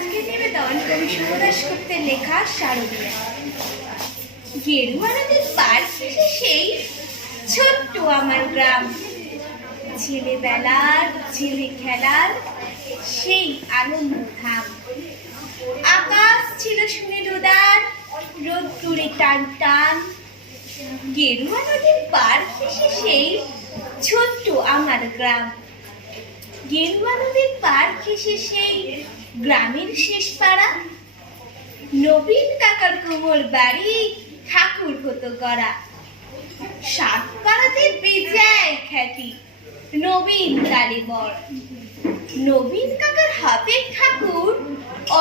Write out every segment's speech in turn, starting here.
আজকের নিবেদন কবি সুমদাস গুপ্তের লেখা শারদীয়া। গেরুয়া নদীর পার ঘেঁষে সেই ছোট্ট আমার গ্রাম, ছেলেবেলার ছেলে খেলার সেই আনন্দ ধাম। আকাশ ছিল শুনে রোদার, রোদ্দুরে টান টান। গেরুয়া নদীর পার ঘেঁষে সেই ছোট্ট আমার গ্রাম, গেরুয়া নদীর পার ঘেঁষে সেই গ্রামের শেষ পাড়া। নবীন কাকার কোমর বাড়ি ঠাকুর হতো গড়া, সাত পাড়াতে বেজায় খ্যাতি নবীন কালীবর। নবীন কাকার হাতের ঠাকুর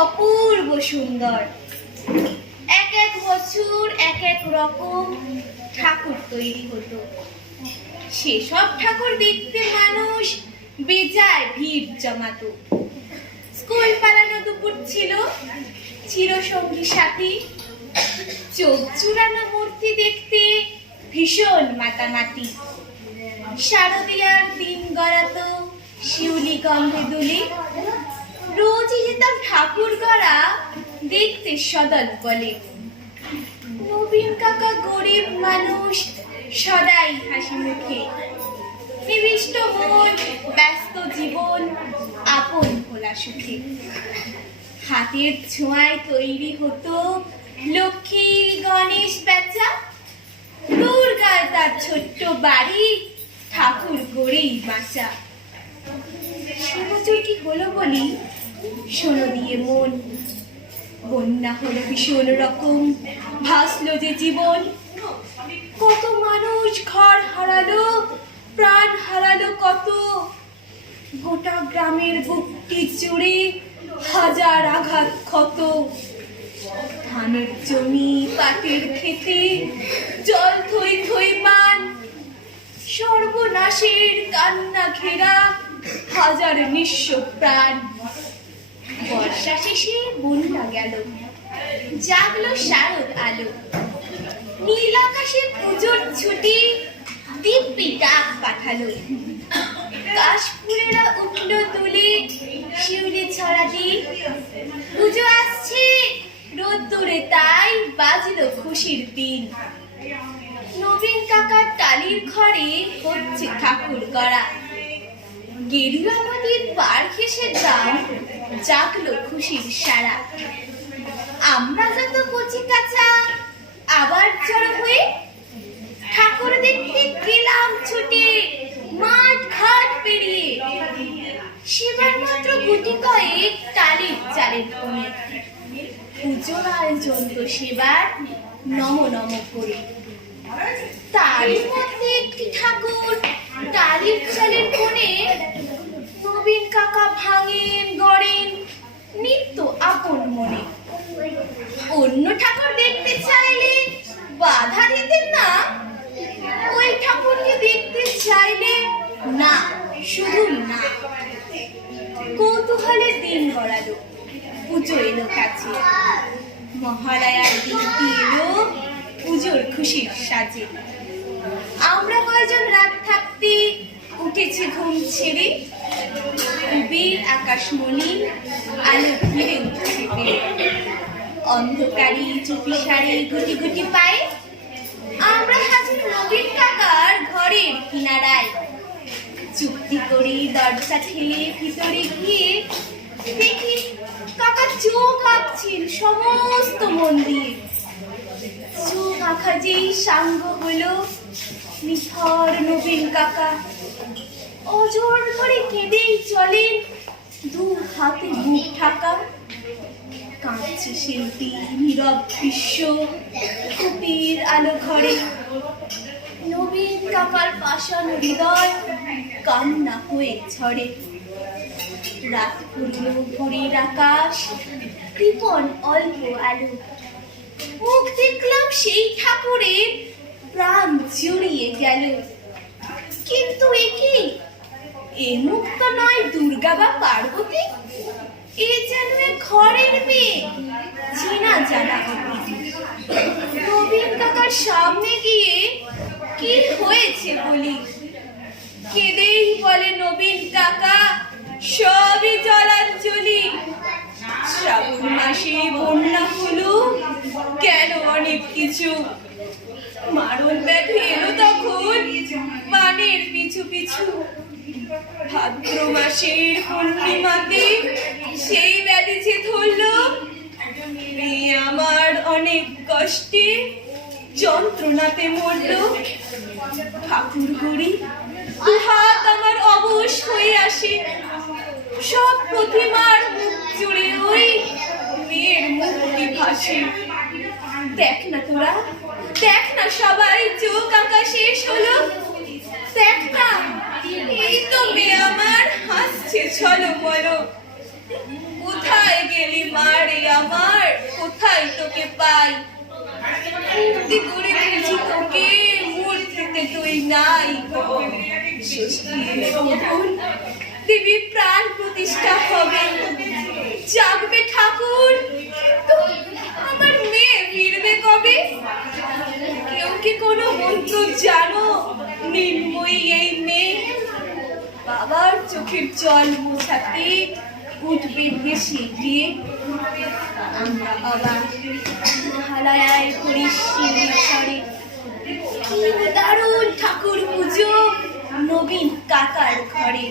অপূর্ব সুন্দর, এক এক বছর এক এক রকম ঠাকুর তৈরি হতো। সেসব ঠাকুর দেখতে মানুষ বেজায় ভিড় জমাতো। স্কুল পালানো দুপুর ছিল চিরসঙ্গী সাথী, চোখ জুড়ানো মূর্তি দেখতে ভীষণ মাতামাতি। শারদীয়ার দিন গড়াতো শিউলি গন্ধে দুলি, রোজই যেতাম ঠাকুর গড়া দেখতে সদল বলে। নবীন কাকা গরিব মানুষ, সদাই হাসি মুখে, নিবিষ্ট মন ব্যস্ত জীবন আপন ভোলা সুখে। হাতের ছোঁয়ায় তৈরি হতো লক্ষ্মী গণেশ বেচা, দুর্গার তার ছোট্ট বাড়ি ঠাকুর গড়েই বাঁচা। সে বছর কি হলো বলি শোনো দিয়ে মন, বন্যা হলো ভীষণ রকম, ভাসলো যে জীবন। কত মানুষ ঘর হারালো, প্রাণ হারালো কত, গোটা গ্রামের বুকটি জুড়ে হাজার আঘাত ক্ষত। ধানের জমি পাটের খেতে জল থই থই মান, সর্বনাশের কান্না ঘেরা হাজার নিঃস্ব প্রাণ। বর্ষা শেষে বন্যা গেল, জাগলো শারদ আলো, নীল আকাশে পুজোর ছুটি দিব্যি ডাক পাঠালো। কাশফুলেরা উঠলো তুলে শিউলি ছড়া দিয়ে, পুজো আসছে রোদ্দুরে তাই বাজলো খুশির দিন। নবীন কাকার টালির ঘরে হচ্ছে ঠাকুর গড়া, গেরুয়া নদীর পার ঘেঁষে গ্রাম জাগলো খুশির সারা। আমরা যত কচি কাঁচা আবার জড়ো হয়ে ঠাকুর দেখতে গেলাম ছুটে মাঠ ঘাট পেরিয়ে। সেবার মাত্র গুটি কয়েক টালির চালের কোণে, পুজোর আয়োজন তো সেবার নম নম করে। তারই মধ্যে একটি ঠাকুর টালির চালের কোণে নবীন কাকা ভাঙেন গড়েন নিত্য আপন মনে। অন্য ঠাকুর দেখতে চাইলে বাধা দিতেন না, ওই ঠাকুরকে দেখতে চাইলে না, শুধু না। কৌতূহলের দিন গড়ালো, পুজো এলো কাছে, মহালয়ার দিনটি এলো পুজোর খুশির সাজে। আমরা কয়জন রাত থাকতে উঠেছি ঘুম ছেড়ে, বীর আকাশমণি আলো ঘিরে উঠছে অন্ধকারী চুপি সারি গুটি গুটি পায়ে। আমরা হাজির নবীন কাকার ঘরের কিনারায়, চুক্তি করে দরজা ঠেলে ভিতরে গিয়ে দেখি কাকা চোখ আঁকছেন সমস্ত মন দিয়ে। চোখ আঁকা যেই সাঙ্গ হলো নিথর নবীন কাকা অজর ধরে কেঁদেই চলেন, দু হাতে বুক ঢাকা। কাঁদছে শিল্পী নীরব বিশ্ব কুপির আলো ঘরে, নবীন কাকার পাষাণ হৃদয় কান্না হয়ে ঝরে। রাত পুরনো ভোরের আকাশ কৃপণ অল্প আলো, মুখ দেখলাম সেই ঠাকুরের প্রাণ জুড়িয়ে গেল। কিন্তু এ মুখ তো নয় দুর্গা বা পার্বতী, এ যেন এক ঘরের মেয়ে, চেনা জানা অতিথি। নবীন কাকার সামনে গিয়ে কি হয়েছে বলি, কেঁদেই বলে নবীন কাকা সবই জলাঞ্জলি। কিছু। মারণ ব্যাধি এলো তখন পানের পিছু পিছু। ভাদ্র মাসের পূর্ণিমাতে সেই ব্যাধি যে ধরলো, মেয়ে আমার অনেক কষ্টে যন্ত্রণাতে মরলো। ঠাকুর গড়ি হাত আমার অবশ হয়ে আসে, সব প্রতিমার মুখ জুড়ে ওই মেয়ের মুক্তি ভাসে। দেখ না তোরা, দেখ না সবাই, চোখ আঁকা শেষ হলো। দেখ না, এই তো মেয়ে আমার হাসছে ছলো বলো। কোথায় গেলি মারে আমার, কোথায় তোকে পাই? মূর্তি করে খুঁজি তোকে, মূর্তিতে তুই নাই। দেবীর প্রাণ প্রতিষ্ঠা হবে, জাগবে ঠাকুর, কিন্তু আমার মেয়ে ফিরবে কবে? কেউ কি কোনো মন্ত্র জানো নির্ময়ী এই মেয়ে? বাবার চোখের জল মোছাতে উঠবে হেসে গিয়ে। আমরা আবার হালায় করিস করে, কি দারুণ ঠাকুর পুজো নবীন কাকার ঘরে।